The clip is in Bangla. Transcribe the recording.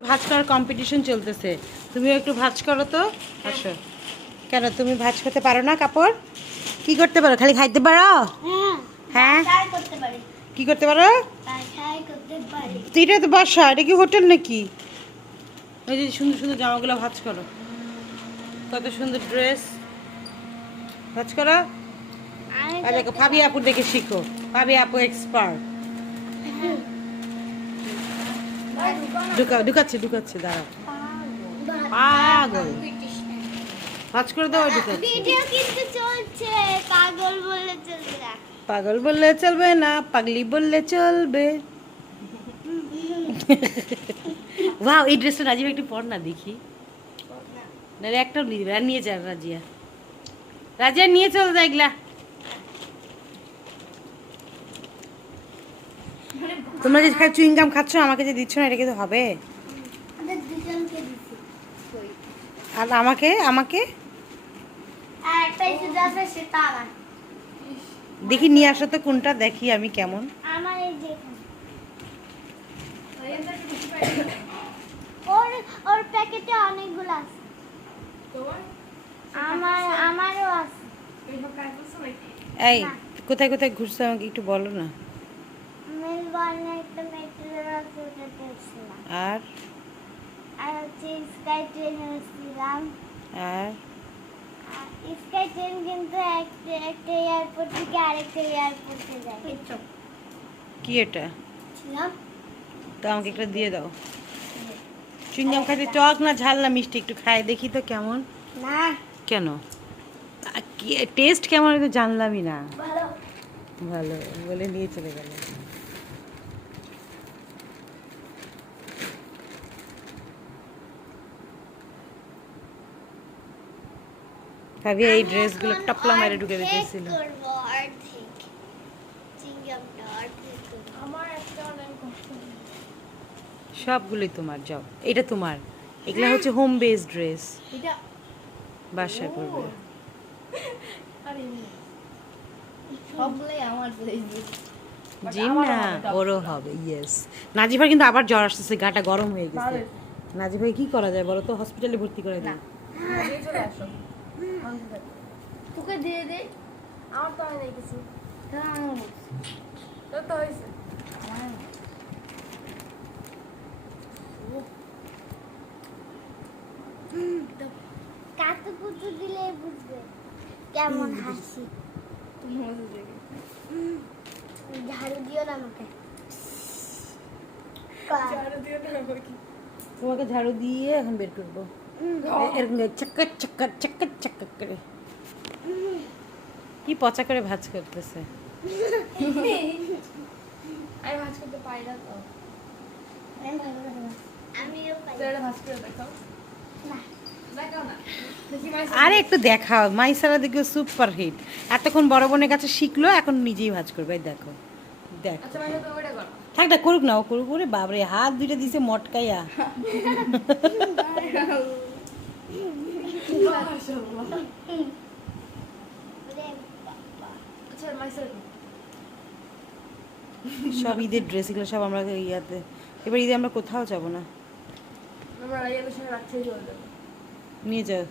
ভাজ করার কম্পিটিশন চলতেছে। তুমিও একটু ভাজ করো তো। আসো। কেন তুমি ভাজ করতে পারো না কাপড়? কি করতে পারো? খালি খাইতে পারো? হ্যাঁ হ্যাঁ? কি করতে পারো? এটা তো বাসা এটা কি হোটেল নাকি? ওই যে সুন্দর সুন্দর জামাগুলো ভাজ করো। কত সুন্দর ড্রেস ভাজ করো। আর দেখো ফাবি আপুর দেখে শিখো। ফাবি আপু এক্সপার্ট ঢুকাও ঢুকাচ্ছে ঢুকাচ্ছে দাঁড়াও। পাগল। ভাজ করে দাও ঢুকাচ্ছে। ভিডিও কিন্তু চলছে পাগল বলে চলবে না। পাগল বললে চলবে না পাগলি বললে চলবে। ওয়াও এই ড্রেসটা রাজিয়া একটু পর না দেখি। না। একটাও নিয়ে দিবে আর নিয়ে যান রাজিয়া। রাজিয়া নিয়ে চল যা তোমরা যে চুইংগাম খাচ্ছ আমাকে যে দিচ্ছ না এটা কিন্তু হবে। আর আমাকে? আমাকে? দেখি নিয়ে আসো তো কোনটা দেখি আমি কেমন। আমার এই যে ওর ওর প্যাকেটে অনেকগুলো আছে। আমার আমারও আছে। এই কোথায় কোথায় ঘুরছো আমাকে একটু বলো না মেলবর্নে একটা মেট্রোর আছে ওটাতে উঠছিলাম আর? আর হচ্ছে স্কাই ট্রেনে উঠছিলাম আর? স্কাই ট্রেন কিন্তু একটা একটা এয়ারপোর্ট থেকে আরেকটা এয়ারপোর্টে যায়। কি এটা? তো আমাকে একটা দিয়ে দাও। চুইংগাম খাইতে টক না ঝাল না মিষ্টি? একটু খাই দেখি তো কেমন। না। কেন? টেস্ট কেমন? তো জানলামই না। ভালো। ভালো বলে নিয়ে চলে গেল ভাবি এই ড্রেসগুলো টপলা মারে ঢুকে দিতেছিল। সবগুলোই তোমার যাও। এটা তোমার। এগুলা হচ্ছে হোম বেস ড্রেস এটা বাসায় করবে জি না। ওরও হবে ইয়েস নাজিফার কিন্তু আবার জ্বর আসতেছে গাটা গরম হয়ে গেছে। নাজিফাই কি করা যায় বলো তো? হসপিটালে ভর্তি করে দিই চলে আসো। তোকে দিয়ে দে আমার তো হয় কিছু। তোর তো হয়েছে। দিলে বুঝবে? কেমন হাসি? ঝাড়ু দিও না আমাকে। তোমাকে ঝাড়ু দিয়ে এখন বের করব। এরকম চাক্কা চাক্কা চাক্কা চাক্কা করে। কি পচা করে ভাজ করতেছে? আমি ভাজ করতে পারি না তো। আমিও পাই তুই একটা ভাজ করে দেখাও। না। দেখাও না। দেখি মাই আরে একটু দেখাও মাইসারা দিকে সুপার হিট এতক্ষণ বড় বোনের কাছে শিখলো এখন নিজেই ভাজ করবে এই দেখো। দেখ। আচ্ছা মাই তুমি ওটা করো। থাক করুক না ও করুক ওরে বাবরে হাত দুইটা দিছে মটকাইয়া। সব ঈদের ড্রেস এগুলো সব আমরা ইয়াতে। এবার ঈদে আমরা কোথাও যাব না। নিয়ে যাও।